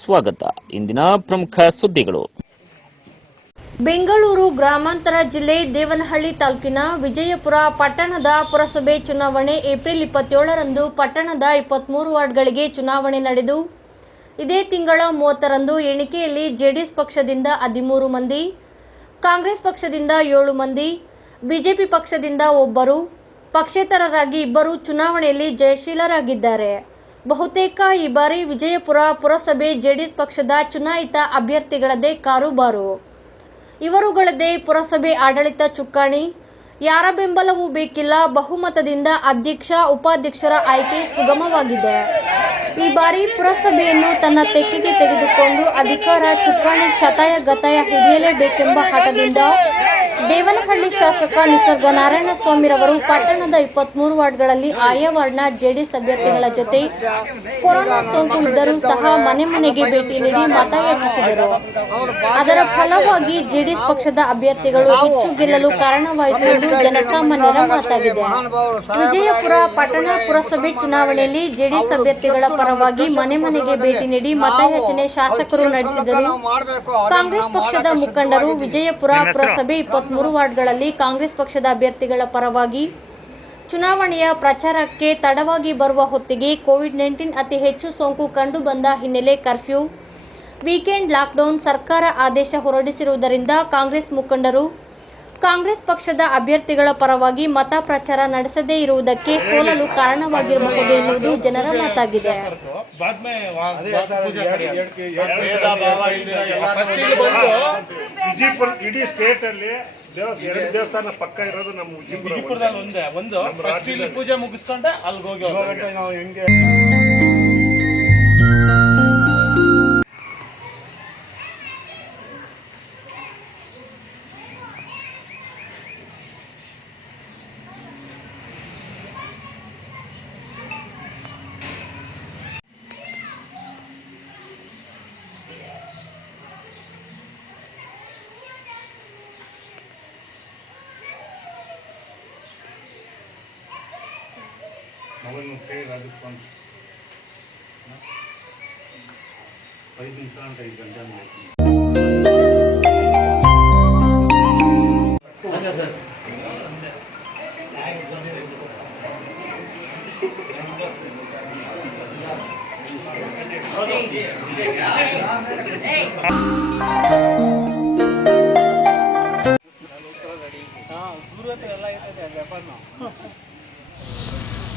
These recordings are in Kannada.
ಸ್ವಾಗತ. ಇಂದಿನ ಪ್ರಮುಖ ಸುದ್ದಿಗಳು. ಬೆಂಗಳೂರು ಗ್ರಾಮಾಂತರ ಜಿಲ್ಲೆ ದೇವನಹಳ್ಳಿ ತಾಲೂಕಿನ ವಿಜಯಪುರ ಪಟ್ಟಣದ ಪುರಸಭೆ ಚುನಾವಣೆ ಏಪ್ರಿಲ್ 27ರಂದು ಪಟ್ಟಣದ 23 ವಾರ್ಡ್ಗಳಿಗೆ ಚುನಾವಣೆ ನಡೆದು ಇದೇ ತಿಂಗಳ 30ರಂದು ಎಣಿಕೆಯಲ್ಲಿ ಜೆಡಿಎಸ್ ಪಕ್ಷದಿಂದ 13 ಮಂದಿ, ಕಾಂಗ್ರೆಸ್ ಪಕ್ಷದಿಂದ 7 ಮಂದಿ, ಬಿಜೆಪಿ ಪಕ್ಷದಿಂದ 1, ಪಕ್ಷೇತರರಾಗಿ 2 ಚುನಾವಣೆಯಲ್ಲಿ ಜಯಶೀಲರಾಗಿದ್ದಾರೆ. ಬಹುತೇಕ ಈ ಬಾರಿ ವಿಜಯಪುರ ಪುರಸಭೆ ಜೆಡಿಎಸ್ ಪಕ್ಷದ ಚುನಾಯಿತ ಅಭ್ಯರ್ಥಿಗಳದೇ ಕಾರುಬಾರು. ಇವರುಗಳದೇ ಪುರಸಭೆ ಆಡಳಿತ ಚುಕ್ಕಾಣಿ. ಯಾರ ಬೆಂಬಲವೂ ಬೇಕಿಲ್ಲ. ಬಹುಮತದಿಂದ ಅಧ್ಯಕ್ಷ ಉಪಾಧ್ಯಕ್ಷರ ಆಯ್ಕೆ ಸುಗಮವಾಗಿದೆ. ಈ ಬಾರಿ ಪುರಸಭೆಯನ್ನು ತನ್ನ ತೆಕ್ಕೆಗೆ ತೆಗೆದುಕೊಂಡು ಅಧಿಕಾರ ಚುಕ್ಕಾಣಿ ಶತಾಯಗತಾಯ ಹಿಡಿಯಲೇಬೇಕೆಂಬ ಹಠದಿಂದ ದೇವನಹಳ್ಳಿ ಶಾಸಕ ನಿಸರ್ಗ ನಾರಾಯಣಸ್ವಾಮಿರವರು ಪಟ್ಟಣದ 23 ವಾರ್ಡ್ಗಳಲ್ಲಿ ಆಯಾ ವಾರ್ಡ್ನ ಜೆಡಿಎಸ್ ಅಭ್ಯರ್ಥಿಗಳ ಜೊತೆ ಕೊರೋನಾ ಸೋಂಕು ಇದ್ದರೂ ಸಹ ಮನೆ ಮನೆಗೆ ಭೇಟಿ ನೀಡಿ ಮತಯಾಚಿಸಿದರು. ಅದರ ಫಲವಾಗಿ ಜೆಡಿಎಸ್ ಪಕ್ಷದ ಅಭ್ಯರ್ಥಿಗಳು ಹೆಚ್ಚು ಗೆಲ್ಲಲು ಕಾರಣವಾಯಿತು ಎಂದು ಜನಸಾಮಾನ್ಯರ ಮಾತಾಗಿದೆ. ವಿಜಯಪುರ ಪಟ್ಟಣ ಪುರಸಭೆ ಚುನಾವಣೆಯಲ್ಲಿ ಜೆಡಿಎಸ್ ಅಭ್ಯರ್ಥಿಗಳ ಪರವಾಗಿ ಮನೆ ಮನೆಗೆ ಭೇಟಿ ನೀಡಿ ಮತಯಾಚನೆ ಶಾಸಕರು ನಡೆಸಿದರು. ಕಾಂಗ್ರೆಸ್ ಪಕ್ಷದ ಮುಖಂಡರು ವಿಜಯಪುರ ಪುರಸಭೆ 23 ವಾರ್ಡ್ಗಳಲ್ಲಿ ಕಾಂಗ್ರೆಸ್ ಪಕ್ಷದ ಅಭ್ಯರ್ಥಿಗಳ ಪರವಾಗಿ ಚುನಾವಣೆಯ ಪ್ರಚಾರಕ್ಕೆ ತಡವಾಗಿ ಬರುವ ಹೊತ್ತಿಗೆ ಕೋವಿಡ್-19 ಅತಿ ಹೆಚ್ಚು ಸೋಂಕು ಕಂಡು ಬಂದ ಹಿನ್ನೆಲೆ ಕರ್ಫ್ಯೂ, ವೀಕೆಂಡ್ ಲಾಕ್ಡೌನ್ ಸರ್ಕಾರ ಆದೇಶ ಹೊರಡಿಸಿರುವುದರಿಂದ ಕಾಂಗ್ರೆಸ್ ಮುಖಂಡರು ಕಾಂಗ್ರೆಸ್ ಪಕ್ಷದ ಅಭ್ಯರ್ಥಿಗಳ ಪರವಾಗಿ ಮತ ಪ್ರಚಾರ ನಡೆಸದೇ ಇರುವುದಕ್ಕೆ ಸೋಲಲು ಕಾರಣವಾಗಿರಬಹುದು ಎನ್ನುವುದು ಜನರ ಮಾತಾಗಿದೆ. ಇಡೀ ಸ್ಟೇಟ್ ಅಲ್ಲಿ ಎರಡು ದೇವಸ್ಥಾನ ಪಕ್ಕ ಇರೋದು ನಮ್ಮ ವಿಜಯಪುರದಲ್ಲಿ ಒಂದು ಪೂಜೆ ಮುಗಿಸ್ಕೊಂಡೆ ಅಲ್ಲಿ ಹೋಗಿ ನಾವು ಹೆಂಗೆ ಮೊಬೈಲ್ ಮುಖ್ಯ ರಾಜಸ್ಥಾನ್ 5 ನಿಮಿಷ ಅಂತ 5 ಗಂಟೆ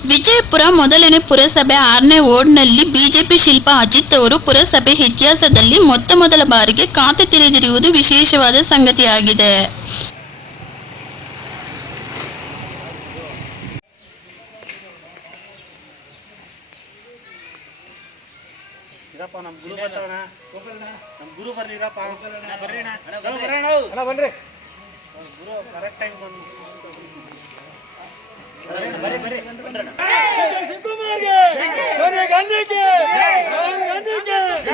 ವಿಜಯಪುರ ಮೊದಲನೇ ಪುರಸಭೆ 6ನೇ ವಾರ್ಡ್ನಲ್ಲಿ ಬಿಜೆಪಿ ಶಿಲ್ಪ ಅಜಿತ್ ಅವರು ಪುರಸಭೆ ಇತಿಹಾಸದಲ್ಲಿ ಮೊದಲ ಬಾರಿಗೆ ಖಾತೆ ತೆರೆದಿರುವುದು ವಿಶೇಷವಾದ ಸಂಗತಿಯಾಗಿದೆ.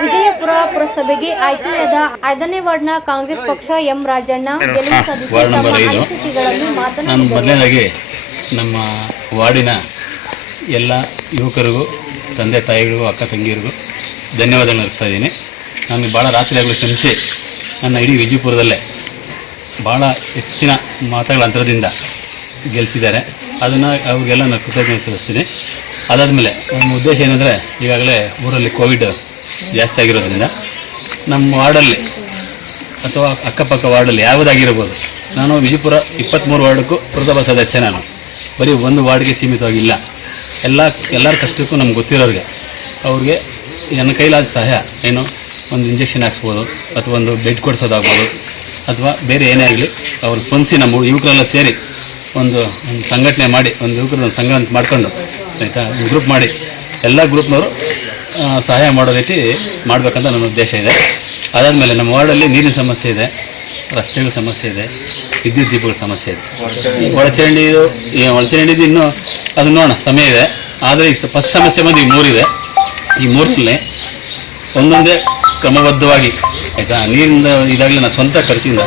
ವಿಜಯಪುರ ಪುರಸಭೆಗೆ ಆಯ್ಕೆಯಾದ 5ನೇ ವಾರ್ಡ್ನ ಕಾಂಗ್ರೆಸ್ ಪಕ್ಷ ಎಂ ರಾಜಣ್ಣ ಗೆಲುವು ಸಾಧಿಸಿ ತಮ್ಮ ಅನಿಸಿಕೆಗಳನ್ನು ಮಾತನಾಡಿದರು. ಮೊದಲನೇದಾಗಿ ನಮ್ಮ ವಾರ್ಡಿನ ಎಲ್ಲ ಯುವಕರಿಗೂ, ತಂದೆ ತಾಯಿಗಳಿಗೂ, ಅಕ್ಕ ತಂಗಿಯರಿಗೂ ಧನ್ಯವಾದಗಳು ಅರ್ಪಿಸ್ತಾ ಇದ್ದೀನಿ. ನಾನು ಭಾಳ ರಾತ್ರಿ ಆಗಲು ಶ್ರಮಿಸಿ ನನ್ನ ಇಡೀ ವಿಜಯಪುರದಲ್ಲೇ ಭಾಳ ಹೆಚ್ಚಿನ ಮತಗಳ ಅಂತರದಿಂದ ಗೆಲ್ಲಿಸಿದ್ದಾರೆ. ಅದನ್ನು ಅವ್ರಿಗೆಲ್ಲ ನಾನು ಕೃತಜ್ಞತೆ ಸಲ್ಲಿಸ್ತೀನಿ. ಅದಾದಮೇಲೆ ನಮ್ಮ ಉದ್ದೇಶ ಏನಂದರೆ, ಈಗಾಗಲೇ ಊರಲ್ಲಿ ಕೋವಿಡ್ ಜಾಸ್ತಿ ಆಗಿರೋದ್ರಿಂದ ನಮ್ಮ ವಾರ್ಡಲ್ಲಿ ಅಥವಾ ಅಕ್ಕಪಕ್ಕ ವಾರ್ಡಲ್ಲಿ ಯಾವುದಾಗಿರ್ಬೋದು, ನಾನು ವಿಜಯಪುರ 23 ವಾರ್ಡ್ಗೂ ಪುರಸಭಾ ಸದಸ್ಯ. ನಾನು ಬರೀ ಒಂದು ವಾರ್ಡ್ಗೆ ಸೀಮಿತವಾಗಿಲ್ಲ. ಎಲ್ಲರ ಕಷ್ಟಕ್ಕೂ ನಮ್ಗೆ ಗೊತ್ತಿರೋರಿಗೆ ಅವ್ರಿಗೆ ನನ್ನ ಕೈಲಾದ ಸಹಾಯ ಏನು, ಒಂದು ಇಂಜೆಕ್ಷನ್ ಹಾಕ್ಸ್ಬೋದು ಅಥವಾ ಒಂದು ಬೆಡ್ ಕೊಡಿಸೋದಾಗ್ಬೋದು ಅಥವಾ ಬೇರೆ ಏನೇ ಆಗಲಿ ಅವ್ರು ಸ್ಪಂದಿಸಿ ನಮ್ಮ ಯುವಕರೆಲ್ಲ ಸೇರಿ ಒಂದು ಸಂಘಟನೆ ಮಾಡಿ, ಒಂದು ಯುವಕರ ಸಂಘ ಅಂತ ಮಾಡ್ಕೊಂಡು ಆಯಿತಾ, ಗ್ರೂಪ್ ಮಾಡಿ ಎಲ್ಲ ಗ್ರೂಪ್ನವರು ಸಹಾಯ ಮಾಡೋ ರೀತಿ ಮಾಡಬೇಕಂತ ನನ್ನ ಉದ್ದೇಶ ಇದೆ. ಅದಾದಮೇಲೆ ನಮ್ಮ ವಾರ್ಡಲ್ಲಿ ನೀರಿನ ಸಮಸ್ಯೆ ಇದೆ, ರಸ್ತೆಗಳ ಸಮಸ್ಯೆ ಇದೆ, ವಿದ್ಯುತ್ ದೀಪಗಳ ಸಮಸ್ಯೆ ಇದೆ. ಒಳಚರಂಡಿದು ಇನ್ನೂ ಅದು ನೋಡೋಣ, ಸಮಯ ಇದೆ. ಆದರೆ ಈಗ ಫಸ್ಟ್ ಸಮಸ್ಯೆ ಬಂದು ಈ 3 ಇದೆ. ಈ 3ರಲ್ಲಿ ಒಂದೊಂದೇ ಕ್ರಮಬದ್ಧವಾಗಿ ಆಯಿತಾ, ನೀರಿಂದ ಇದಾಗಲಿ ನಾನು ಸ್ವಂತ ಖರ್ಚಿಂದ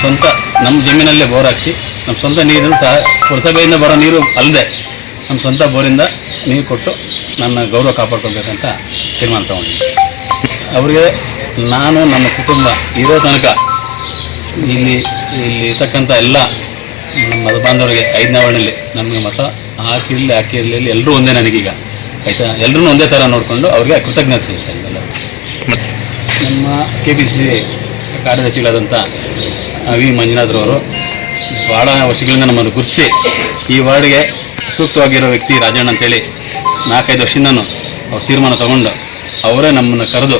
ಸ್ವಂತ ನಮ್ಮ ಜಮೀನಲ್ಲೇ ಬೋರ್ ಹಾಕಿಸಿ ನಮ್ಮ ಸ್ವಂತ ನೀರನ್ನು ಸಹ ಪುರಸಭೆಯಿಂದ ಬರೋ ನೀರು ಅಲ್ಲದೆ ನಮ್ಮ ಸ್ವಂತ ಬೋರಿಂದ ನೀರು ಕೊಟ್ಟು ನನ್ನ ಗೌರವ ಕಾಪಾಡ್ಕೊಳ್ಬೇಕಂತ ತೀರ್ಮಾನ ತಗೊಂಡಿದ್ದೀನಿ. ಅವ್ರಿಗೆ ನಾನು ನಮ್ಮ ಕುಟುಂಬ ಇರೋ ತನಕ ಇಲ್ಲಿ ಇರ್ತಕ್ಕಂಥ ಎಲ್ಲ ನಮ್ಮ ಮತ ಬಾಂಧವರಿಗೆ 5ನೇ ವಾರ್ಡ್ನಲ್ಲಿ ನಮಗೆ ಮತ ಹಾಕಿರಲಿ ಎಲ್ಲರೂ ಒಂದೇ ನನಗೀಗ ಆಯಿತಾ, ಎಲ್ಲರೂ ಒಂದೇ ಥರ ನೋಡಿಕೊಂಡು ಅವ್ರಿಗೆ ಕೃತಜ್ಞತೆ ಸಲ್ಲಿಸ್ತಾರೆ. ನಮ್ಮ KPCC ಕಾರ್ಯದರ್ಶಿಗಳಾದಂಥ ವಿ ಮಂಜುನಾಥ್ರವರು ಭಾಳ ವರ್ಷಗಳಿಂದ ನಮ್ಮನ್ನು ಗುರುತಿಸಿ ಈ ವಾರ್ಡ್ಗೆ ಸೂಕ್ತವಾಗಿರೋ ವ್ಯಕ್ತಿ ರಾಜಣ್ಣ ಅಂತೇಳಿ 4-5 ವರ್ಷದಿಂದನೂ ಅವ್ರು ತೀರ್ಮಾನ ತಗೊಂಡು ಅವರೇ ನಮ್ಮನ್ನು ಕರೆದು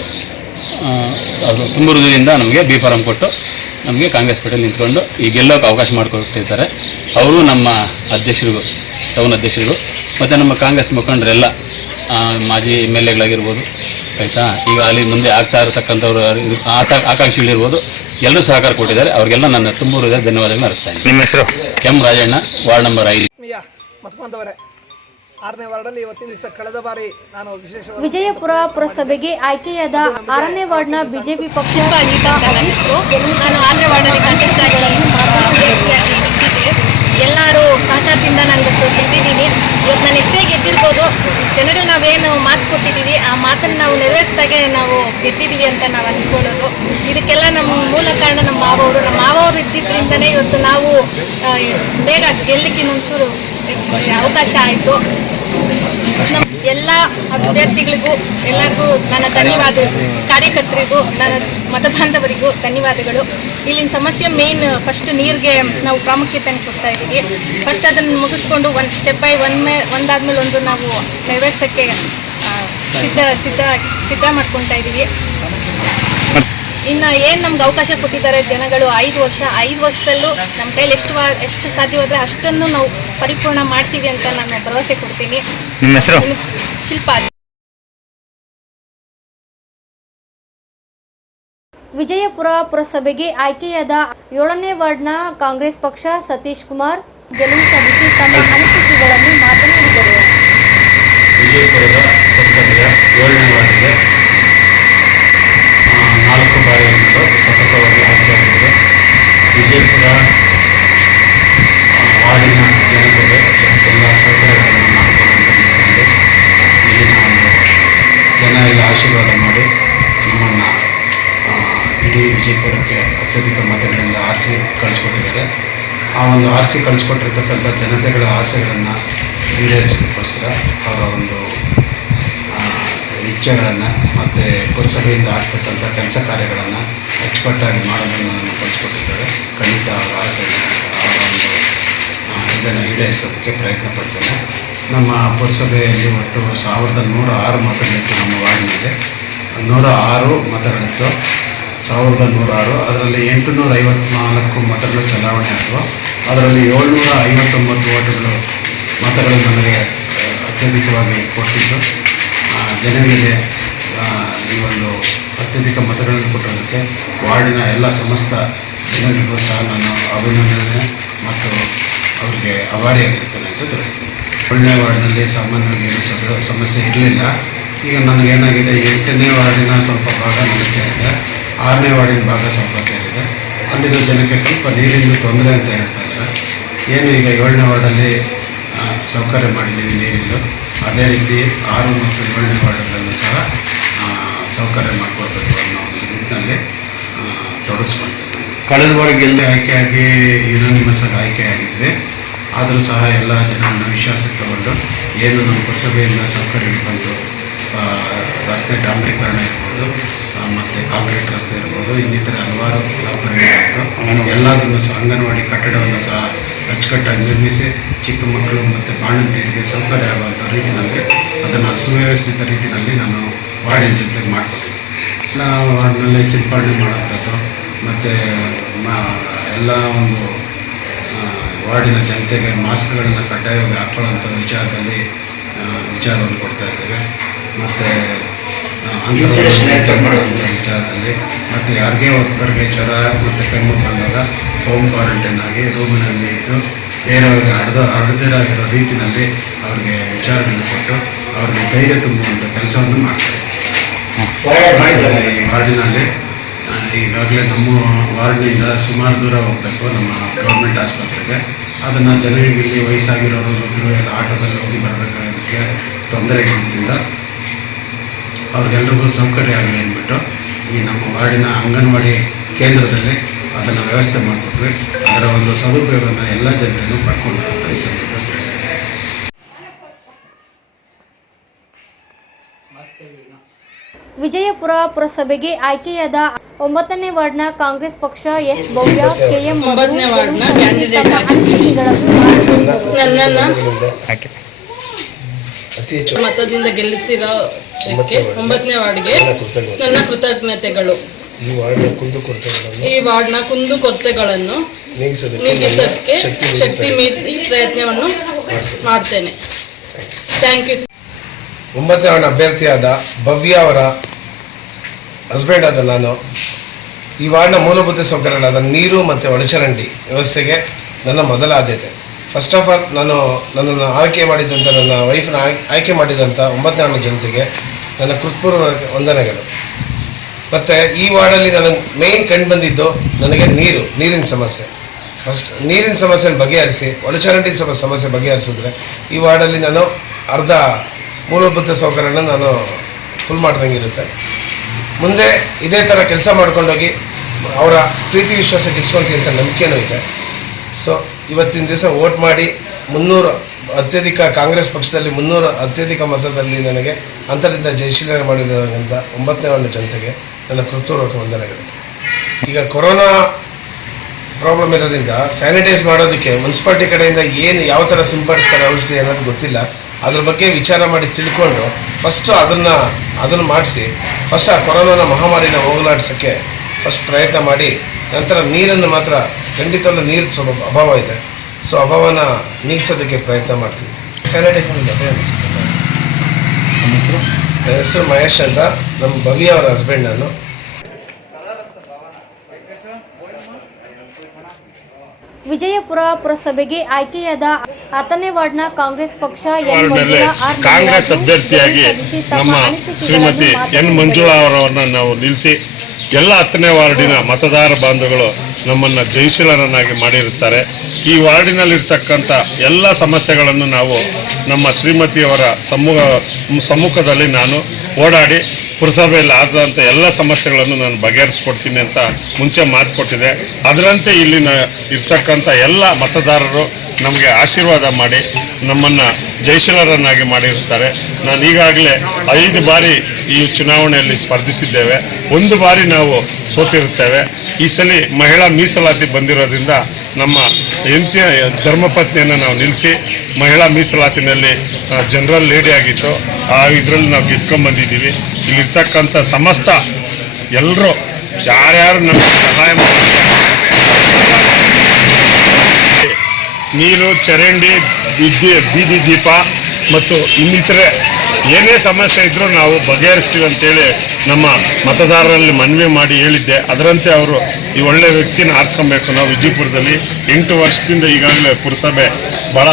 ಅದು ತುಂಬ ಹೃದಯದಿಂದ ನಮಗೆ ಬಿ ಫಾರಂ ಕೊಟ್ಟು ನಮಗೆ ಕಾಂಗ್ರೆಸ್ ಪೇಟೆಯಲ್ಲಿ ನಿಂತ್ಕೊಂಡು ಈ ಗೆಲ್ಲೋಕೆ ಅವಕಾಶ ಮಾಡಿಕೊಟ್ಟಿರ್ತಾರೆ. ಅವರು ನಮ್ಮ ಅಧ್ಯಕ್ಷರಿಗೂ, ಟೌನ್ ಅಧ್ಯಕ್ಷರಿಗೂ ಮತ್ತು ನಮ್ಮ ಕಾಂಗ್ರೆಸ್ ಮುಖಂಡರೆಲ್ಲ ಮಾಜಿ MLAಗಳಾಗಿರ್ಬೋದು ಆಯಿತಾ, ಈಗ ಅಲ್ಲಿ ಮುಂದೆ ಆಗ್ತಾ ಇರತಕ್ಕಂಥವ್ರು ಆಕಾಂಕ್ಷಿಗಳಿರ್ಬೋದು, ಎಲ್ಲರೂ ಸಹಕಾರ ಕೊಟ್ಟಿದ್ದಾರೆ. ಅವ್ರಿಗೆಲ್ಲ ನನ್ನ ತುಂಬ ಹೃದಯ ಧನ್ಯವಾದಗಳನ್ನ ಅರ್ಪಿಸ್ತಾ ಇದ್ದೀನಿ. ನಿಮ್ಮ ಹೆಸರು? M Rajanna, ward number 5. ಮತಬಾಂಧವರೇ, 6ನೇ ವಾರ್ಡಲ್ಲಿ ಇವತ್ತಿನ ದಿವಸ ಕಳೆದ ಬಾರಿ ನಾನು ವಿಶೇಷವಾಗಿ ವಿಜಯಪುರ ಪುರಸಭೆಗೆ ಆಯ್ಕೆಯಾದ 6ನೇ ವಾರ್ಡ್ನ ಬಿಜೆಪಿ ಪಕ್ಷ ನಾನು 6ನೇ ವಾರ್ಡಲ್ಲಿ ಕಂಟೆಸ್ಟ್ ಆಗಿ ಅಭ್ಯರ್ಥಿಯಾಗಿ ನಿಂತಿದ್ದೆ. ಎಲ್ಲರೂ ಸಹಕಾರದಿಂದ ನಾನು ಇವತ್ತು ಗೆದ್ದಿದ್ದೀನಿ. ಇವತ್ತು ನಾನು ಎಷ್ಟೇ ಗೆದ್ದಿರ್ಬೋದು, ಜನರು ನಾವೇನು ಮಾತು ಕೊಟ್ಟಿದ್ದೀವಿ ಆ ಮಾತನ್ನು ನಾವು ನೆರವೇರಿಸಿದಾಗೆ ನಾವು ಗೆದ್ದಿದ್ದೀವಿ ಅಂತ ನಾವು ಅಂದ್ಕೊಳ್ಳೋದು. ಇದಕ್ಕೆಲ್ಲ ನಮ್ಮ ಮೂಲ ಕಾರಣ ನಮ್ಮ ಮಾವವರು ಇದ್ದಿದ್ದರಿಂದನೇ ಇವತ್ತು ನಾವು ಬೇಗ ಗೆಲ್ಲಕ್ಕೆ ಮುಂಚೂರು ಅವಕಾಶ ಆಯಿತು. ನಮ್ಮ ಎಲ್ಲ ಅಭ್ಯರ್ಥಿಗಳಿಗೂ ಎಲ್ಲರಿಗೂ ನನ್ನ ಧನ್ಯವಾದ, ಕಾರ್ಯಕರ್ತರಿಗೂ ನನ್ನ ಮತಬಾಂಧವರಿಗೂ ಧನ್ಯವಾದಗಳು. ಇಲ್ಲಿನ ಸಮಸ್ಯೆ ಮೇನ್ ಫಸ್ಟ್ ನೀರಿಗೆ ನಾವು ಪ್ರಾಮುಖ್ಯತೆಯನ್ನು ಕೊಡ್ತಾ ಇದ್ದೀವಿ. ಫಸ್ಟ್ ಅದನ್ನು ಮುಗಿಸ್ಕೊಂಡು ಒಂದು ಸ್ಟೆಪ್ ಬೈ ಒಂದಾದ್ಮೇಲೆ ಒಂದು ನಾವು ನೆರವೇರ್ಸೋಕ್ಕೆ ಸಿದ್ಧ ಮಾಡ್ಕೊತಾ ಇದ್ದೀವಿ. ಇನ್ನು ಏನು ನಮ್ಗೆ ಅವಕಾಶ ಕೊಟ್ಟಿದ್ದಾರೆ ಜನಗಳು 5 ವರ್ಷದಲ್ಲೂ ನಮ್ಮ ಕೈಲಿ ಎಷ್ಟು ಸಾಧ್ಯವಾದರೆ ಅಷ್ಟನ್ನು ನಾವು ಪರಿಪೂರ್ಣ ಮಾಡ್ತೀವಿ ಅಂತ ನಾನು ಭರವಸೆ ಕೊಡ್ತೀನಿ. ನಿಮ್ಮ ಹೆಸರು? ಶಿಲ್ಪಾ. ವಿಜಯಪುರ ಪುರಸಭೆಗೆ ಆಯ್ಕೆಯಾದ 7ನೇ ವಾರ್ಡ್ನ ಕಾಂಗ್ರೆಸ್ ಪಕ್ಷ ಸತೀಶ್ ಕುಮಾರ್ ಗೆಲುವು ಸಾಧಿಸಿ ತಮ್ಮ ಅನಿಸಿಕೆಗಳನ್ನು ಮಾತನಾಡಿದರು. ವಿಜಯಪುರದ ಪುರಸಭೆಯ 7ನೇ ವಾರ್ಡ್ಗೆ 4 ಬಾರಿಗಳು ಸತತವಾಗಿ ಆಯ್ಕೆಯಾಗಿದೆ. ವಿಜಯಪುರ ವಾರ್ಡಿನ ಜನತೆಗೆ ಎಲ್ಲ ಸೌಕರ್ಯಗಳನ್ನು ಮಾಡಿಕೊಡುವಂಥ ನಿಟ್ಟಿನಲ್ಲಿ ಇಲ್ಲಿನ ಒಂದು ಜನ ಎಲ್ಲ ಆಶೀರ್ವಾದ ಮಾಡಿ ನಮ್ಮನ್ನು ಇಡೀ ವಿಜಯಪುರಕ್ಕೆ ಅತ್ಯಧಿಕ ಮತಗಳಿಂದ ಆರಿಸಿ ಕಳಿಸ್ಕೊಟ್ಟಿದ್ದಾರೆ. ಆ ಒಂದು ಆರಿಸಿ ಕಳಿಸ್ಕೊಟ್ಟಿರ್ತಕ್ಕಂಥ ಜನತೆಗಳ ಆಸೆಗಳನ್ನು ಈಡೇರಿಸೋದಕ್ಕೋಸ್ಕರ ಅವರ ಒಂದು ಇಚ್ಛೆಗಳನ್ನು ಮತ್ತು ಪುರಸಭೆಯಿಂದ ಆಗ್ತಕ್ಕಂಥ ಕೆಲಸ ಕಾರ್ಯಗಳನ್ನು ಅಚ್ಚುಕಟ್ಟಾಗಿ ಮಾಡಲು ನನ್ನನ್ನು ಕಳಿಸ್ಕೊಟ್ಟಿದ್ದಾರೆ. ಖಂಡಿತ ಅವರ ಆಸೆ, ಅವರ ಒಂದು ಇದನ್ನು ಈಡೇರಿಸೋದಕ್ಕೆ ಪ್ರಯತ್ನ ಪಡ್ತೇನೆ. ನಮ್ಮ ಪುರಸಭೆಯಲ್ಲಿ ಒಟ್ಟು 1106 ಮತಗಳಿತ್ತು. ನಮ್ಮ ವಾರ್ಡ್ನಲ್ಲಿ 106 ಮತಗಳಿತ್ತು. 1106 ಅದರಲ್ಲಿ 854 ಮತಗಳು ಚಲಾವಣೆ ಆದವು. ಅದರಲ್ಲಿ 759 ಮತಗಳು ನನಗೆ ಅತ್ಯಧಿಕವಾಗಿ ಕೊಟ್ಟಿದ್ದು. ಜನರಿಗೆ ಈ ಒಂದು ಅತ್ಯಧಿಕ ಮತಗಳನ್ನು ಕೊಟ್ಟೋದಕ್ಕೆ ವಾರ್ಡಿನ ಎಲ್ಲ ಸಮಸ್ತ ಜನರಿಗೂ ಸಹ ನಾನು ಅಭಿನಂದನೆ ಮತ್ತು ಅವರಿಗೆ ಆಭಾರಿಯಾಗಿರ್ತೇನೆ ಅಂತ ತಿಳಿಸ್ತೀನಿ. 7ನೇ ವಾರ್ಡ್ನಲ್ಲಿ ಸಾಮಾನ್ಯವಾಗಿ ಏನು ಸಮಸ್ಯೆ ಇರಲಿಲ್ಲ. ಈಗ ನನಗೇನಾಗಿದೆ, 8ನೇ ವಾರ್ಡಿನ ಸ್ವಲ್ಪ ಭಾಗ ನನಗೆ ಸೇರಿದೆ, 6ನೇ ವಾರ್ಡಿನ ಭಾಗ ಸ್ವಲ್ಪ ಸೇರಿದೆ. ಅಲ್ಲಿನ ಜನಕ್ಕೆ ಸ್ವಲ್ಪ ನೀರಿನ ತೊಂದರೆ ಅಂತ ಹೇಳ್ತಾ ಇದ್ದಾರೆ. ಏನು ಈಗ 7ನೇ ವಾರ್ಡಲ್ಲಿ ಸೌಕರ್ಯ ಮಾಡಿದ್ದೀವಿ ನೀರಿಂದು, ಅದೇ ರೀತಿ 6 ಮತ್ತು 7ನೇ ವಾರ್ಡ್ಗಳಲ್ಲೂ ಸಹ ಸೌಕರ್ಯ ಮಾಡಿಕೊಡ್ಬೇಕು ಅನ್ನೋ ಒಂದು ನಿಟ್ಟಿನಲ್ಲಿ ತೊಡಗಿಸ್ಕೊಳ್ತೇನೆ. ಕಳೆದ ಬಾರಿಗೆ ಎಲ್ಲಿ ಆಯ್ಕೆಯಾಗಿ ಯುನಾನಿಮಸ್ ಆಗಿ ಆಯ್ಕೆಯಾಗಿದ್ವಿ. ಆದರೂ ಸಹ ಎಲ್ಲ ಜನರನ್ನ ವಿಶ್ವಾಸಕ್ಕೆ ತಗೊಂಡು ಏನು ನಮ್ಮ ಪುರಸಭೆಯಿಂದ ಸೌಕರ್ಯಗಳು ಬಂತು, ರಸ್ತೆ ಡಾಂಬರೀಕರಣ ಇರ್ಬೋದು, ಮತ್ತು ಕಾಂಕ್ರೀಟ್ ರಸ್ತೆ ಇರ್ಬೋದು, ಇನ್ನಿತರ ಹಲವಾರು ಸೌಕರ್ಯಗಳಿತ್ತು. ಎಲ್ಲದನ್ನು ಸಹ ಅಂಗನವಾಡಿ ಕಟ್ಟಡವನ್ನು ಸಹ ಅಚ್ಚುಕಟ್ಟಾಗಿ ನಿರ್ಮಿಸಿ ಚಿಕ್ಕ ಮಕ್ಕಳು ಮತ್ತು ಬಾಣಂತಿಯರಿಗೆ ಸೌಕರ್ಯ ಆಗುವಂಥ ರೀತಿಯಲ್ಲಿ ಅದನ್ನು ಸುವ್ಯವಸ್ಥಿತ ರೀತಿಯಲ್ಲಿ ನಾನು ವಾರ್ಡಿನ ಜೊತೆಗೆ ಮಾಡಿಕೊಟ್ಟಿದ್ದೆ. ಎಲ್ಲ ವಾರ್ಡ್ನಲ್ಲಿ ಸಿಂಪಡಣೆ ಮಾಡೋಂಥದ್ದು ಮತ್ತು ಎಲ್ಲ ಒಂದು ವಾರ್ಡಿನ ಜನತೆಗೆ ಮಾಸ್ಕ್ಗಳನ್ನು ಕಡ್ಡಾಯವಾಗಿ ಹಾಕೊಳ್ಳೋಂಥ ವಿಚಾರವನ್ನು ಕೊಡ್ತಾ ಇದ್ದೇವೆ. ಮತ್ತು ಅಂತರವನ್ನು ಮಾಡುವಂಥ ವಿಚಾರದಲ್ಲಿ ಮತ್ತು ಯಾರಿಗೇ ಒಬ್ಬರಿಗೆ ಜ್ವರ ಮತ್ತು ಕೆಮ್ಮು ಬಂದಾಗ ಹೋಮ್ ಕ್ವಾರಂಟೈನ್ ಆಗಿ ರೂಮಿನಲ್ಲಿ ಇದ್ದು ಬೇರೆಯವ್ರಿಗೆ ಹರಡದಿರೋ ಇರೋ ರೀತಿಯಲ್ಲಿ ಅವ್ರಿಗೆ ವಿಚಾರಗಳನ್ನು ಕೊಟ್ಟು ಅವ್ರಿಗೆ ಧೈರ್ಯ ತುಂಬುವಂಥ ಕೆಲಸವನ್ನು ಮಾಡ್ತಾರೆ. ಈ ವಾರ್ಡಿನಲ್ಲಿ ಈಗಾಗಲೇ ನಮ್ಮ ವಾರ್ಡ್ನಿಂದ ಸುಮಾರು ದೂರ ಹೋಗಬೇಕು ನಮ್ಮ ಗೌರ್ಮೆಂಟ್ ಆಸ್ಪತ್ರೆಗೆ. ಅದನ್ನು ಜನರಿಗೆ ಇಲ್ಲಿ ವಯಸ್ಸಾಗಿರೋರು ವೃದ್ಧರು ಎಲ್ಲ ಆಟೋದಲ್ಲಿ ಹೋಗಿ ಬರಬೇಕಾಗೋದಕ್ಕೆ ತೊಂದರೆ ಇದ್ದಿದ್ದರಿಂದ ಅವ್ರಿಗೆಲ್ರಿಗೂ ಸೌಕರ್ಯ ಆಗಲಿ ಅಂದ್ಬಿಟ್ಟು ಈ ನಮ್ಮ ವಾರ್ಡಿನ ಅಂಗನವಾಡಿ ಕೇಂದ್ರದಲ್ಲಿ ಅದನ್ನು ವ್ಯವಸ್ಥೆ ಮಾಡಿಕೊಟ್ವಿ. ಅದರ ಒಂದು ಸದುಪಯೋಗವನ್ನು ಎಲ್ಲ ಜನತೆಯೂ ಪಡ್ಕೊಂಡ್ರು ಅಂತ ಈ ಸಂದರ್ಭದಲ್ಲಿ ತಿಳಿಸ್ತೀನಿ. ವಿಜಯಪುರ ಪುರಸಭೆಗೆ ಆಯ್ಕೆಯಾದ 9ನೇ ವಾರ್ಡ್ನ ಕಾಂಗ್ರೆಸ್ ಪಕ್ಷ ಎಸ್ ಭವ್ಯ ಕೆಎಂ ಒಂಬತ್ತನೇ ವಾರ್ಡ್ನ ಕ್ಯಾಂಡಿಡೇಟ್ ನನ್ನನ್ನು ಮತದಿಂದ ಗೆಲ್ಲಿಸಿರೋದಕ್ಕೆ 9ನೇ ವಾರ್ಡ್ಗೆ ನನ್ನ ಕೃತಜ್ಞತೆಗಳು. ಈ ವಾರ್ಡ್ನ ಕುಂದುಕೊರತೆಗಳನ್ನು ನೀಗಿಸೋದಕ್ಕೆ ಶಕ್ತಿ ಮೀರಿ ಪ್ರಯತ್ನವನ್ನು ಮಾಡ್ತೇನೆ. Thank you. 9ನೇ ವಾರ್ಡ್ ಅಭ್ಯರ್ಥಿಯಾದ ಭವ್ಯ ಅವರ ಹಸ್ಬೆಂಡ್ ಆದ ನಾನು ಈ ವಾರ್ಡ್ನ ಮೂಲಭೂತ ಸೌಕರ್ಯಗಳಾದ ನೀರು ಮತ್ತು ಒಳಚರಂಡಿ ವ್ಯವಸ್ಥೆಗೆ ನನ್ನ ಮೊದಲ ಆದ್ಯತೆ. ಫಸ್ಟ್ ಆಫ್ ಆಲ್ ನನ್ನನ್ನು ಆಯ್ಕೆ ಮಾಡಿದಂಥ ನನ್ನ ವೈಫ್ನ ಆಯ್ಕೆ ಮಾಡಿದಂಥ 9ನೇ ವಾರ್ಡ್ನ ಜನತೆಗೆ ನನ್ನ ಹೃತ್ಪೂರ್ವ ವಂದನೆಗಳು. ಮತ್ತು ಈ ವಾರ್ಡಲ್ಲಿ ನನಗೆ ಮೇಯ್ನ್ ಕಂಡು ಬಂದಿದ್ದು ನನಗೆ ನೀರಿನ ಸಮಸ್ಯೆ. ಫಸ್ಟ್ ನೀರಿನ ಸಮಸ್ಯೆನ ಬಗೆಹರಿಸಿ ಒಳಚರಂಡಿ ಸಮಸ್ಯೆ ಬಗೆಹರಿಸಿದ್ರೆ ಈ ವಾರ್ಡಲ್ಲಿ ನಾನು ಅರ್ಧ ಮೂಲಭೂತ ಸೌಕರ್ಯನ ನಾನು ಫುಲ್ ಮಾಡ್ದಂಗೆ ಇರುತ್ತೆ. ಮುಂದೆ ಇದೇ ಥರ ಕೆಲಸ ಮಾಡ್ಕೊಂಡೋಗಿ ಅವರ ಪ್ರೀತಿ ವಿಶ್ವಾಸ ಗಿಟ್ಸ್ಕೊಂತೀವಿ ಅಂತ ನಂಬಿಕೆನೂ ಇದೆ. ಸೊ ಇವತ್ತಿನ ದಿವಸ ವೋಟ್ ಮಾಡಿ 300 ಅತ್ಯಧಿಕ ಕಾಂಗ್ರೆಸ್ ಪಕ್ಷದಲ್ಲಿ 300 ಅತ್ಯಧಿಕ ಮತದಲ್ಲಿ ನನಗೆ ಅಂತರದಿಂದ ಜಯಶೀಲ ಮಾಡಿರೋದಂಥ 9ನೇ ವಾರ್ಡ್ನ ಜನತೆಗೆ ನನ್ನ ಹೃತ್ಪೂರ್ವಕ ವಂದನೆಗಳು. ಈಗ ಕೊರೋನಾ ಪ್ರಾಬ್ಲಮ್ ಇರೋದ್ರಿಂದ ಸ್ಯಾನಿಟೈಸ್ ಮಾಡೋದಕ್ಕೆ ಮುನ್ಸಿಪಾಲ್ಟಿ ಕಡೆಯಿಂದ ಯಾವ ಥರ ಸಿಂಪಡಿಸ್ತಾರೆ ಔಷಧಿ ಅನ್ನೋದು ಗೊತ್ತಿಲ್ಲ. ಅದ್ರ ಬಗ್ಗೆ ವಿಚಾರ ಮಾಡಿ ತಿಳ್ಕೊಂಡು ಫಸ್ಟು ಅದನ್ನು ಮಾಡಿಸಿ ಫಸ್ಟ್ ಆ ಕೊರೋನಾನ ಮಹಾಮಾರಿನ ಹೋಗಲಾಡಿಸೋಕ್ಕೆ ಫಸ್ಟ್ ಪ್ರಯತ್ನ ಮಾಡಿ ನಂತರ ನೀರನ್ನು ಮಾತ್ರ ಖಂಡಿತವಲ್ಲೂ ನೀರು ಸ್ವಲ್ಪ ಅಭಾವ ಇದೆ. ಸೊ ಅಭಾವನ ನೀಗಿಸೋದಕ್ಕೆ ಪ್ರಯತ್ನ ಮಾಡ್ತೀವಿ. ಸ್ಯಾನಿಟೈಸರ್ ಜೊತೆ ಅನಿಸುತ್ತೆ. ನನ್ನ ಹೆಸರು ಮಹೇಶ್ ಅಂತ, ನಮ್ಮ ಭವ್ಯ ಅವರ ಹಸ್ಬೆಂಡ್ ನಾನು. ವಿಜಯಪುರ ಪುರಸಭೆಗೆ ಆಯ್ಕೆಯಾದ 10ನೇ ವಾರ್ಡ್ನ ಕಾಂಗ್ರೆಸ್ ಪಕ್ಷ ಕಾಂಗ್ರೆಸ್ ಅಭ್ಯರ್ಥಿಯಾಗಿ ನಮ್ಮ ಶ್ರೀಮತಿ ಎನ್ ಮಂಜುಳಾ ಅವರನ್ನು ನಾವು ನಿಲ್ಲಿಸಿ ಎಲ್ಲ 10ನೇ ವಾರ್ಡಿನ ಮತದಾರ ಬಾಂಧವಗಳು ನಮ್ಮನ್ನು ಜಯಶೀಲರನ್ನಾಗಿ ಮಾಡಿರುತ್ತಾರೆ. ಈ ವಾರ್ಡಿನಲ್ಲಿರ್ತಕ್ಕಂಥ ಎಲ್ಲ ಸಮಸ್ಯೆಗಳನ್ನು ನಾವು ನಮ್ಮ ಶ್ರೀಮತಿಯವರ ಸಮ್ಮುಖದಲ್ಲಿ ನಾನು ಓಡಾಡಿ ಪುರಸಭೆಯಲ್ಲಿ ಆದಂಥ ಎಲ್ಲ ಸಮಸ್ಯೆಗಳನ್ನು ನಾನು ಬಗೆಹರಿಸ್ಕೊಡ್ತೀನಿ ಅಂತ ಮುಂಚೆ ಮಾತು ಕೊಟ್ಟಿದೆ. ಅದರಂತೆ ಇಲ್ಲಿನ ಇರ್ತಕ್ಕಂಥ ಎಲ್ಲ ಮತದಾರರು ನಮಗೆ ಆಶೀರ್ವಾದ ಮಾಡಿ ನಮ್ಮನ್ನು ಜಯಶೀಲರನ್ನಾಗಿ ಮಾಡಿರ್ತಾರೆ. ನಾನು ಈಗಾಗಲೇ 5 ಬಾರಿ ಈ ಚುನಾವಣೆಯಲ್ಲಿ ಸ್ಪರ್ಧಿಸಿದ್ದೇವೆ. 1 ಬಾರಿ ನಾವು ಸೋತಿರುತ್ತೇವೆ. ಈ ಸಲ ಮಹಿಳಾ ಮೀಸಲಾತಿ ಬಂದಿರೋದ್ರಿಂದ ನಮ್ಮ ಹೆಂಡತಿಯ ಧರ್ಮಪತ್ನಿಯನ್ನು ನಾವು ನಿಲ್ಲಿಸಿ ಮಹಿಳಾ ಮೀಸಲಾತಿನಲ್ಲಿ ಜನರಲ್ ಲೇಡಿ ಆಗಿತ್ತು. ಇದರಲ್ಲಿ ನಾವು ಗೆದ್ಕೊಂಡ್ಬಂದಿದ್ದೀವಿ. ಇಲ್ಲಿರ್ತಕ್ಕಂಥ ಸಮಸ್ತ ಎಲ್ಲರೂ ಯಾರ್ಯಾರು ನಮಗೆ ಸಹಾಯ ಮಾಡ್ತಾರೆ, ನೀರು, ಚರಂಡಿ, ಬೀದಿ ದೀಪ ಮತ್ತು ಇನ್ನಿತರೆ ಏನೇ ಸಮಸ್ಯೆ ಇದ್ದರೂ ನಾವು ಬಗೆಹರಿಸ್ತೀವಿ ಅಂತೇಳಿ ನಮ್ಮ ಮತದಾರರಲ್ಲಿ ಮನವಿ ಮಾಡಿ ಹೇಳಿದ್ದೆ. ಅದರಂತೆ ಅವರು ಈ ಒಳ್ಳೆ ವ್ಯಕ್ತಿನ ಆರಿಸ್ಕೊಬೇಕು. ನಾವು ವಿಜಯಪುರದಲ್ಲಿ 8 ವರ್ಷದಿಂದ ಈಗಾಗಲೇ ಪುರಸಭೆ ಭಾಳ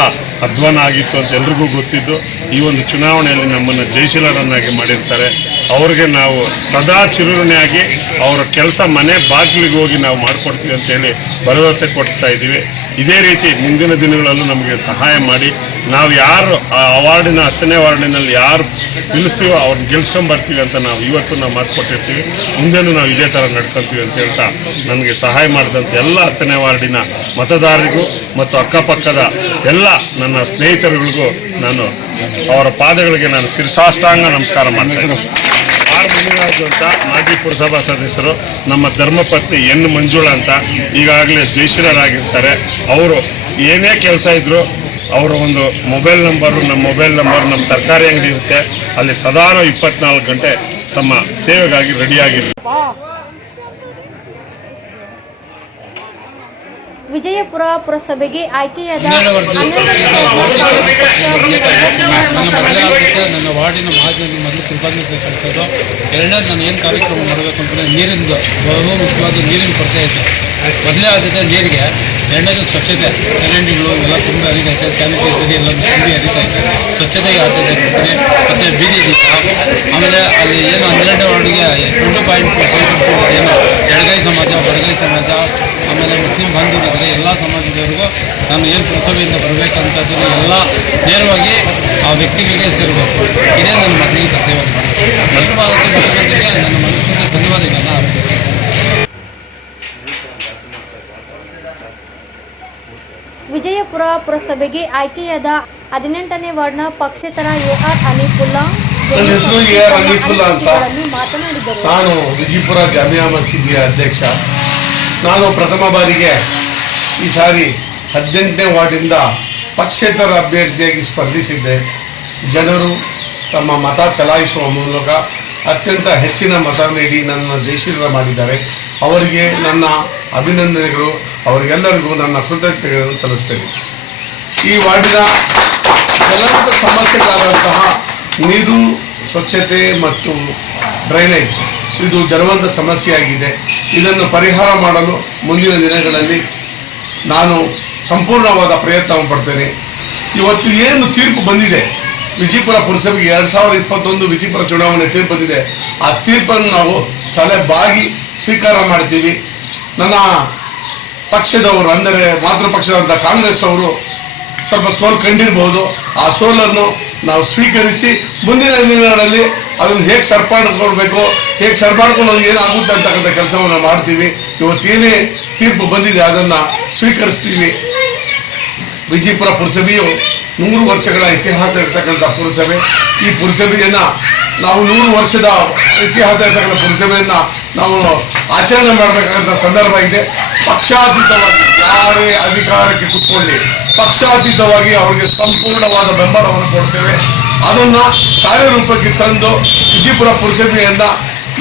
ಅಧ್ವಾನ ಆಗಿತ್ತು ಅಂತ ಎಲ್ರಿಗೂ ಗೊತ್ತಿದ್ದು. ಈ ಒಂದು ಚುನಾವಣೆಯಲ್ಲಿ ನಮ್ಮನ್ನು ಜಯಶೀಲರನ್ನಾಗಿ ಮಾಡಿರ್ತಾರೆ. ಅವ್ರಿಗೆ ನಾವು ಸದಾ ಚಿರುಣಿಯಾಗಿ ಅವರ ಕೆಲಸ ಮನೆ ಬಾಗಿಲಿಗೆ ಹೋಗಿ ನಾವು ಮಾಡಿಕೊಡ್ತೀವಿ ಅಂತೇಳಿ ಭರವಸೆ ಕೊಡ್ತಾ ಇದ್ದೀವಿ. ಇದೇ ರೀತಿ ಮುಂದಿನ ದಿನಗಳಲ್ಲೂ ನಮಗೆ ಸಹಾಯ ಮಾಡಿ ನಾವು ಯಾರು ಆ ವಾರ್ಡಿನ 10ನೇ ವಾರ್ಡಿನಲ್ಲಿ ಯಾರು ನಿಲ್ಲಿಸ್ತೀವೋ ಅವ್ರನ್ನ ಗೆಲ್ಸ್ಕೊಂಬರ್ತೀವಿ ಅಂತ ನಾವು ಇವತ್ತು ಮಾತು ಕೊಟ್ಟಿರ್ತೀವಿ. ಮುಂದೆನೂ ನಾವು ಇದೇ ಥರ ನಡ್ಕೊತೀವಿ ಅಂತ ಹೇಳ್ತಾ ನನಗೆ ಸಹಾಯ ಮಾಡಿದಂಥ ಎಲ್ಲ 10ನೇ ವಾರ್ಡಿನ ಮತದಾರರಿಗೂ ಮತ್ತು ಅಕ್ಕಪಕ್ಕದ ಎಲ್ಲ ನನ್ನ ಸ್ನೇಹಿತರುಗಳಿಗೂ ನಾನು ಅವರ ಪಾದಗಳಿಗೆ ನಾನು ಶಿರಸಾಷ್ಟಾಂಗ ನಮಸ್ಕಾರ ಮಾಡ್ತೇನೆ. ಆರ್ ಮುನಿರಾಜು ಅಂತ ಮಾಜಿ ಪುರಸಭಾ ಸದಸ್ಯರು, ನಮ್ಮ ಧರ್ಮಪತ್ನಿ ಎನ್ ಮಂಜುಳಾ ಅಂತ ಈಗಾಗಲೇ ಜಯಶೀಲರಾಗಿರ್ತಾರೆ. ಅವರು ಏನೇ ಕೆಲಸ ಇದ್ದರೂ ಅವರ ಒಂದು ಮೊಬೈಲ್ ನಂಬರು, ನಮ್ಮ ತರಕಾರಿ ಅಂಗಡಿ ಇರುತ್ತೆ, ಅಲ್ಲಿ ಸದಾ 24 ಗಂಟೆ ತಮ್ಮ ಸೇವೆಗಾಗಿ ರೆಡಿಯಾಗಿರುತ್ತೆ. ವಿಜಯಪುರ ಪುರಸಭೆಗೆ ಆಯ್ಕೆಯಾದ ನನ್ನ ವಾರ್ಡಿನ ಮಹಾಜನಿಗೆ ಮೊದಲು ಕೃತಜ್ಞತೆ ಸಲ್ಲಿಸೋದು. ಎರಡನೇದು ನಾನು ಏನು ಕಾರ್ಯಕ್ರಮ ಮಾಡಬೇಕು ಅಂತಂದರೆ ನೀರಿಂದು ಬಹು ಮುಖ್ಯವಾಗಿ ನೀರಿನ ಕೊರತೆ ಇದೆ. ಮೊದಲೇ ಆದ್ಯತೆ ನೀರಿಗೆ, ಎರಡನೇದು ಸ್ವಚ್ಛತೆ, ಚರಂಡಿಗಳು ಎಲ್ಲ ತುಂಬ ಹರಿತೈತೆ, ಸ್ಯಾನಿಟೈಸರ್ ಎಲ್ಲ ತುಂಬಿ ಹರಿತೈತೆ, ಸ್ವಚ್ಛತೆಗೆ ಆದ್ಯತೆ ಕೊಡ್ತೀನಿ. ಮತ್ತು ಬೀದಿ ದೀಪ, ಆಮೇಲೆ ಅಲ್ಲಿ ಏನು 12ನೇ ವಾರ್ಡಿಗೆ 2.5% ಏನು ಎಡಗೈ ಸಮಾಜ, ಬಡಗೈ ಸಮಾಜ, ಆಮೇಲೆ ಮುಸ್ಲಿಂ ಬಾಂಧವರಿದ್ದಾರೆ, ಎಲ್ಲ ಸಮಾಜದವರಿಗೂ ನಾನು ಏನು ಪುರಸಭೆಯಿಂದ ಬರಬೇಕಂತದ್ದು ಎಲ್ಲ ನೇರವಾಗಿ ಆ ವ್ಯಕ್ತಿಗಳಿಗೆ ಸೇರಬೇಕು. ಇದೇ ನನ್ನ ಮಕ್ಕಳಿಗೆ ಕರ್ತವ್ಯ. ಧನ್ಯವಾದಕ್ಕೆ ನನ್ನ ಮನಸ್ಸಿನ ಧನ್ಯವಾದಗಳನ್ನ ವಿಜಯಪುರ ಪುರಸಭೆಗೆ ಆಯ್ಕೆಯಾದ 18ನೇ ವಾರ್ಡ್ನ ಪಕ್ಷೇತರ ಎಆರ್ ಹನೀಫುಲ್ಲಾ ನನ್ನ ಹೆಸರು ಎಆರ್ ಹನೀಫುಲ್ಲಾ ಅಂತ. ಮಾತನಾಡಿದರು. ನಾನು ವಿಜಯಪುರ ಜಾಮಿಯಾ ಮಸೀದಿಯ ಅಧ್ಯಕ್ಷ. ನಾನು ಪ್ರಥಮ ಬಾರಿಗೆ ಈ ಸಾರಿ 18ನೇ ವಾರ್ಡಿಂದ ಪಕ್ಷೇತರ ಅಭ್ಯರ್ಥಿಯಾಗಿ ಸ್ಪರ್ಧಿಸಿದ್ದೆ. ಜನರು ತಮ್ಮ ಮತ ಚಲಾಯಿಸುವ ಮೂಲಕ ಅತ್ಯಂತ ಹೆಚ್ಚಿನ ಮತ ನೀಡಿ ನನ್ನ ಜಯಶೀಲ ಮಾಡಿದ್ದಾರೆ. ಅವರಿಗೆ ನನ್ನ ಅಭಿನಂದನೆಗಳು, ಅವರಿಗೆಲ್ಲರಿಗೂ ನನ್ನ ಕೃತಜ್ಞತೆಗಳನ್ನು ಸಲ್ಲಿಸ್ತೇನೆ. ಈ ವಾರ್ಡಿನ ಜ್ವಲಂತ ಸಮಸ್ಯೆಗಳಾದಂತಹ ನೀರು, ಸ್ವಚ್ಛತೆ ಮತ್ತು ಡ್ರೈನೇಜ್ ಇದು ಜ್ವಲಂತ ಸಮಸ್ಯೆಯಾಗಿದೆ. ಇದನ್ನು ಪರಿಹಾರ ಮಾಡಲು ಮುಂದಿನ ದಿನಗಳಲ್ಲಿ ನಾನು ಸಂಪೂರ್ಣವಾದ ಪ್ರಯತ್ನ ಪಡ್ತೇನೆ. ಇವತ್ತು ಏನು ತೀರ್ಪು ಬಂದಿದೆ ವಿಜಯಪುರ ಪುರಸಭೆಗೆ 2021 ವಿಜಯಪುರ ಚುನಾವಣೆ ತೀರ್ಪು ಬಂದಿದೆ, ಆ ತೀರ್ಪನ್ನು ನಾವು ತಲೆ ಬಾಗಿ ಸ್ವೀಕಾರ ಮಾಡ್ತೀವಿ. ನನ್ನ ಪಕ್ಷದವರು ಅಂದರೆ ಮಾತೃಪಕ್ಷದಂಥ ಕಾಂಗ್ರೆಸ್ ಅವರು ಸ್ವಲ್ಪ ಸೋಲು ಕಂಡಿರಬಹುದು. ಆ ಸೋಲನ್ನು ನಾವು ಸ್ವೀಕರಿಸಿ ಮುಂದಿನ ದಿನಗಳಲ್ಲಿ ಅದನ್ನು ಹೇಗೆ ಸರಿಪಡಿಸ್ಕೊಳ್ಬೇಕು, ಹೇಗೆ ಸರಿಪಡ್ಕೊಂಡು ಏನಾಗುತ್ತೆ ಅಂತಕ್ಕಂಥ ಕೆಲಸವನ್ನು ಮಾಡ್ತೀವಿ. ಇವತ್ತೇನೇ ತೀರ್ಪು ಬಂದಿದೆ ಅದನ್ನು ಸ್ವೀಕರಿಸ್ತೀವಿ. ವಿಜಯಪುರ ಪುರಸಭೆಯು 100 ವರ್ಷಗಳ ಇತಿಹಾಸ ಇರ್ತಕ್ಕಂಥ ಪುರಸಭೆ. ಈ ಪುರಸಭೆಯನ್ನು ನಾವು 100 ವರ್ಷದ ಇತಿಹಾಸ ಇರ್ತಕ್ಕಂಥ ಪುರಸಭೆಯನ್ನು ನಾವು ಆಚರಣೆ ಮಾಡಬೇಕಾದಂಥ ಸಂದರ್ಭ ಇದೆ. ಪಕ್ಷಾತೀತವಾಗಿ ಯಾರೇ ಅಧಿಕಾರಕ್ಕೆ ಕೂತ್ಕೊಳ್ಳಿ, ಪಕ್ಷಾತೀತವಾಗಿ ಅವರಿಗೆ ಸಂಪೂರ್ಣವಾದ ಬೆಂಬಲವನ್ನು ಕೊಡ್ತೇವೆ. ಅದನ್ನು ಕಾರ್ಯರೂಪಕ್ಕೆ ತಂದು ವಿಜಯಪುರ ಪುರಸಭೆಯನ್ನು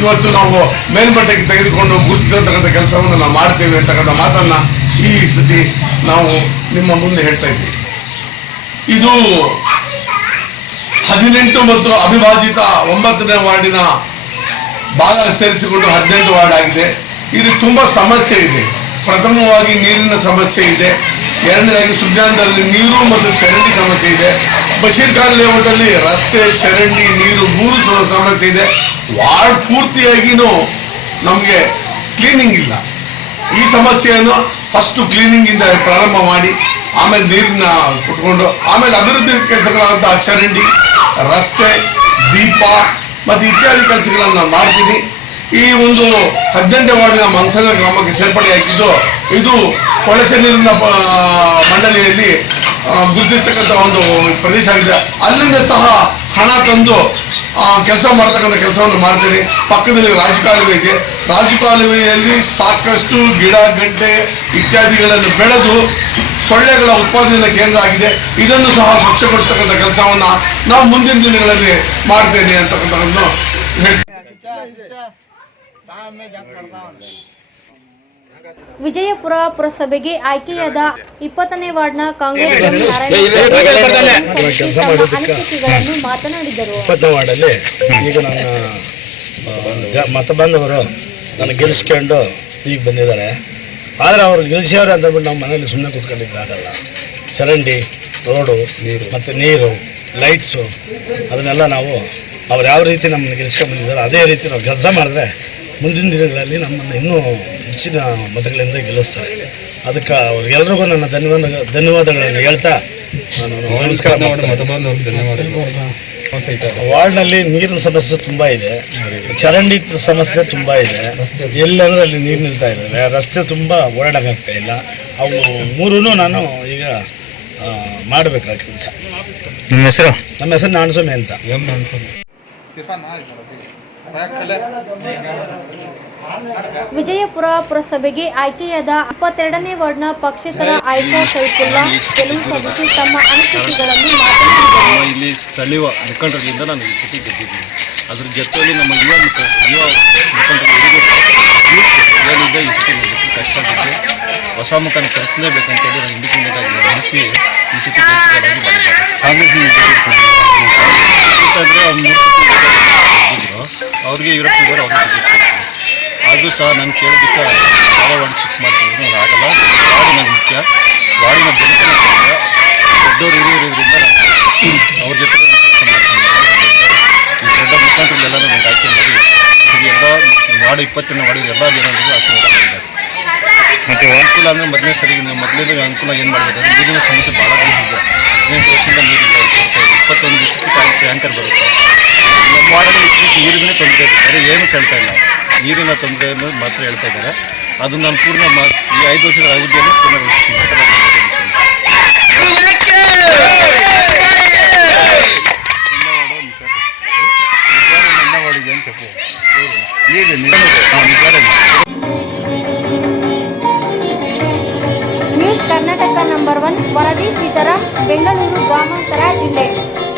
ಇವತ್ತು ನಾವು ಮೇಲ್ಮಟ್ಟಕ್ಕೆ ತೆಗೆದುಕೊಂಡು ಗುರುತಿಸತಕ್ಕಂಥ ಕೆಲಸವನ್ನು ನಾವು ಮಾಡ್ತೇವೆ ಅಂತಕ್ಕಂಥ ಮಾತನ್ನು ಈ ಸತಿ ನಾವು ನಿಮ್ಮ ಮುಂದೆ ಹೇಳ್ತಾ ಇದ್ದೀವಿ. ಇದು 18 ಮತ್ತು ಅವಿಭಾಜಿತ 9ನೇ ವಾರ್ಡಿನ ಭಾಗ ಸೇರಿಸಿಕೊಂಡು 18 ವಾರ್ಡ್ ಆಗಿದೆ. ಇದು ತುಂಬ ಸಮಸ್ಯೆ ಇದೆ. ಪ್ರಥಮವಾಗಿ ನೀರಿನ ಸಮಸ್ಯೆ ಇದೆ, ಎರಡನೇದಾಗಿ ಸುಜಾನದಲ್ಲಿ ನೀರು ಮತ್ತು ಚರಂಡಿ ಸಮಸ್ಯೆ ಇದೆ, ಬಶೀರ್ ಖಾನ್ ಲೇಔಟಲ್ಲಿ ರಸ್ತೆ, ಚರಂಡಿ, ನೀರು 3 ಸಮಸ್ಯೆ ಇದೆ. ವಾರ್ಡ್ ಪೂರ್ತಿಯಾಗಿಯೂ ನಮಗೆ ಕ್ಲೀನಿಂಗ್ ಇಲ್ಲ. ಈ ಸಮಸ್ಯೆಯನ್ನು ಫಸ್ಟು ಕ್ಲೀನಿಂಗಿಂದ ಪ್ರಾರಂಭ ಮಾಡಿ ಆಮೇಲೆ ನೀರನ್ನ ಕೊಟ್ಕೊಂಡು ಆಮೇಲೆ ಅಭಿವೃದ್ಧಿ ಕೆಲಸಗಳಾದಂಥ ಚರಂಡಿ, ರಸ್ತೆ, ದೀಪ ಮತ್ತು ಇತ್ಯಾದಿ ಕೆಲಸಗಳನ್ನು ನಾನು ಮಾಡ್ತೀನಿ. ಈ ಒಂದು 18ನೇ ವಾರ್ಡಿನ ಮಂಗಸದ ಗ್ರಾಮಕ್ಕೆ ಸೇರ್ಪಡೆಯಾಗಿದ್ದು ಇದು ಕೊಳಚೆ ನೀರಿನ ಮಂಡಳಿಯಲ್ಲಿ ಗುರುತಿರ್ತಕ್ಕಂಥ ಒಂದು ಪ್ರದೇಶ ಆಗಿದೆ. ಅಲ್ಲಿಂದ ಸಹ ಹಣ ತಂದು ಕೆಲಸ ಮಾಡ್ತಕ್ಕಂಥ ಕೆಲಸವನ್ನು ಮಾಡ್ತೀನಿ. ಪಕ್ಕದಲ್ಲಿ ರಾಜಕಾಲುವೆ ಇದೆ. ರಾಜಕಾಲುವೆಯಲ್ಲಿ ಸಾಕಷ್ಟು ಗಿಡ, ಗಂಟೆ ಇತ್ಯಾದಿಗಳನ್ನು ಬೆಳೆದು ಸೊಳ್ಳೆಗಳ ಉತ್ಪಾದನೆ ಕೇಂದ್ರ ಆಗಿದೆ. ಇದನ್ನು ಸಹ ಸ್ವಚ್ಛಗೊಳಿಸ್ತಕ್ಕಂಥ ಕೆಲಸವನ್ನು ನಾವು ಮುಂದಿನ ದಿನಗಳಲ್ಲಿ ಮಾಡ್ತೇನೆ ಅಂತಕ್ಕಂಥದ್ದನ್ನು ವಿಜಯಪುರ ಪುರಸಭೆಗೆ ಆಯ್ಕೆಯಾದ 20ನೇ ವಾರ್ಡ್ನ ಕಾಂಗ್ರೆಸ್ ಅನಿಸಿಕೆಗಳನ್ನು ಮಾತನಾಡಿದರು. 20ನೇ ವಾರ್ಡಲ್ಲಿ ಈಗ ನನ್ನ ಮತ ಬಂದವರು ನನ್ನ ಗೆಲ್ಲಿಸ್ಕೊಂಡು ಈಗ ಬಂದಿದ್ದಾರೆ. ಆದರೆ ಅವ್ರು ಗೆಲ್ಲಿಸಿಯವ್ರೆ ಅಂತಂದ್ಬಿಟ್ಟು ನಾವು ಮನೇಲಿ ಸುಮ್ಮನೆ ಕೂತ್ಕೊಂಡಿದ್ದಾಗಲ್ಲ. ಚರಂಡಿ, ರೋಡು ಮತ್ತು ನೀರು, ಲೈಟ್ಸು ಅದನ್ನೆಲ್ಲ ನಾವು ಅವ್ರು ಯಾವ ರೀತಿ ನಮ್ಮನ್ನು ಗೆಲ್ಲಿಸ್ಕೊಂಡು ಬಂದಿದ್ದಾರೆ ಅದೇ ರೀತಿ ನಾವು ಕೆಲಸ ಮಾಡಿದ್ರೆ ಮುಂದಿನ ದಿನಗಳಲ್ಲಿ ನಮ್ಮನ್ನು ಇನ್ನೂ ಹೆಚ್ಚಿನ ಮತಗಳಿಂದ ಗೆಲ್ಲಿಸ್ತಾರೆ. ಅದಕ್ಕೆ ಅವ್ರಿಗೆಲ್ರಿಗೂ ನನ್ನ ಧನ್ಯವಾದಗಳನ್ನು ಹೇಳ್ತಾ ನಾನು ನಮಸ್ಕಾರ. ವಾರ್ಡ್ನಲ್ಲಿ ನೀರಿನ ಸಮಸ್ಯೆ ತುಂಬ ಇದೆ, ಚರಂಡಿ ಸಮಸ್ಯೆ ತುಂಬ ಇದೆ. ಎಲ್ಲಂದ್ರೆ ಅಲ್ಲಿ ನೀರು ನಿಲ್ತಾ ಇದ್ದಾರೆ, ರಸ್ತೆ ತುಂಬ ಓಡಾಡೋಕ್ಕಾಗ್ತಾ ಇಲ್ಲ. ಅವು ಮೂರೂ ನಾನು ಈಗ ಮಾಡಬೇಕಾದ ಕೆಲಸ. ನಿಮ್ಮ ಹೆಸರು? ನಮ್ಮ ಹೆಸರು ನಾಣಸ್ವಾಮಿ ಅಂತ. ವಿಜಯಪುರ ಪುರಸಭೆಗೆ ಆಯ್ಕೆಯಾದ 22ನೇ ವಾರ್ಡ್ನ ಪಕ್ಷೇತರ ಆಯಿಷಾ ಸೈಫುಲ್ಲಾ ಗೆಲುವು ಸಾಧಿಸಿ ತಮ್ಮ ಅನಿಸಿಕೆಗಳನ್ನು ಮಾತನಾಡಿದರು. ಇಲ್ಲಿ ಸ್ಥಳೀಯ ಮುಖಂಡರಿಂದ ನಾನು ಈ ಸತಿ ಗೆದ್ದಿದ್ದೀನಿ. ಅದ್ರ ಜೊತೆಯಲ್ಲಿ ನಮ್ಮ ಯುವ ಮುಖಂಡರಿಗೆ ಏನಿದೆ ಈ ಸತಿ ಕಷ್ಟ ಬಿದ್ದು ಹೊಸ ಮುಖನ ಕರೆಸಲೇಬೇಕಂತೇಳಿ ನಾನು ಇಂಡಿಪೆಂಡೆಂಟ್ ಆಗಿ ನಡೆಸಿ ಈ ಸತಿ ಗೆಲ್ಸಿಗಳಾಗಿ ಮಾಡಿದ್ದಾರೆ. ಕಾಂಗ್ರೆಸ್ ಯಾಕಂದರೆ ಅವ್ರು 3 ಸತಿ ಗೆದ್ದಿದ್ರು, ಅವ್ರಿಗೆ ಯುರೋಪಿಯವರು ಅವ್ರಿಗೆ ಆದರೂ ಸಹ ನಾನು ಕೇಳೋದಕ್ಕೆ ಬೇರೆ ವಾರ್ಡ್ ಶಿಫ್ಟ್ ಮಾಡ್ತಿದ್ರು. ಅದು ಆಗಲ್ಲ, ವಾರ್ಡ್ ನನಗೆ ಮುಖ್ಯ, ವಾರ್ಡಿನ ಜನತೆನ ಮುಖ್ಯ. ದೊಡ್ಡವರು ಹಿರಿಯರಿಂದ ನಾನು ಅವ್ರ ಜೊತೆ ಕೆಲಸ ಮಾಡ್ತೀನಿ. ಈ ದೊಡ್ಡ ಮುಖಂಡರಲ್ಲೆಲ್ಲ ನನಗೆ ಆಯ್ಕೆ ಮಾಡಿ ಎಲ್ಲ ವಾರ್ಡ್ 20ನೇ ವಾರ್ಡಿಗೆ ಎಲ್ಲ ಜನರಿಗೂ ಆಶೀರ್ವಾದ ಮಾಡಿದ್ದಾರೆ. ಮತ್ತು ಅನುಕೂಲ ಅಂದರೆ ಮೊದಲನೇ ಮೊದಲನೇ ಅನುಕೂಲ ಏನು ಮಾಡಿದ್ದಾರೆ, ನೀರಿನ ಸಮಸ್ಯೆ ಭಾಳ ಇದೆ. 18 ವರ್ಷದಿಂದ ನೀರಿಲ್ಲ, 21 ದಿವಸಕ್ಕೆ ಟ್ಯಾಂಕರ್ ಬರುತ್ತೆ. ನಮ್ಮ ವಾರ್ಡಲ್ಲಿ ನೀರಿನ ತೊಂದರೆ ಇದೆ, ಬೇರೆ ಏನು ಕೇಳ್ತಾ ಇಲ್ಲ. ನೀರಿನ ತೊಂದರೆಯನ್ನು ಮಾತ್ರ ಹೇಳ್ತಾ ಇದ್ದಾರೆ. ಅದು ನಾನು ಪೂರ್ಣ ಈ 5 ವರ್ಷದ ಅವಧಿಯಲ್ಲಿ ಪೂರ್ಣಗೊಳಿಸ್ತೀನಿ. ಮಾಡಿದ್ದೆ ಅಂತ ತಪ್ಪು ಈಗ ನ್ಯೂಸ್ ಕರ್ನಾಟಕ ನಂಬರ್ 1 ವರದಿ ಸೀತಾರಾಮ್, ಬೆಂಗಳೂರು ಗ್ರಾಮಾಂತರ ಜಿಲ್ಲೆ.